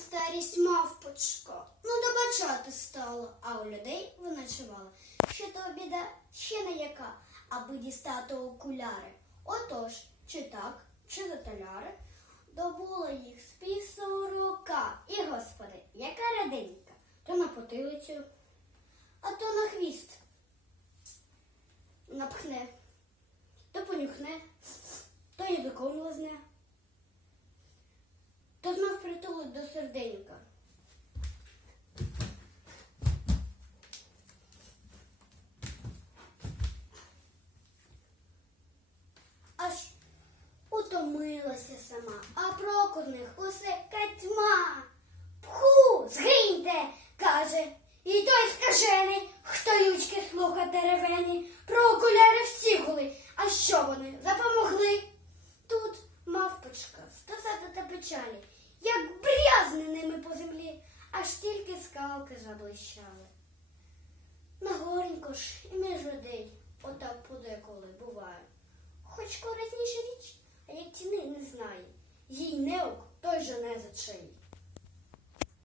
старість мавпочка. Ну, добачати стало, а у людей вона чувала, що то біда ще не яка, аби дістати окуляри. Отож, чи так, чи за таляри, добула їх з півсорока. І, господи, яка раденька, то на потилицю, а то на хвіст напхне, то понюхне, то язиком лизне, утомилася сама, а прокурних усе катьма. Пху, згиньте, каже, і той скажений, хто ючки слуха деревені, про окуляри всі гули. А що вони запомогли? Тут мавпочка стосати та печалі, як брязне ними по землі, аж тільки скалки заблищали. Нагоренько ж і між людей отак подеколи буває. Хоч корисніша річ, а як ціни їй неук той же не за чий.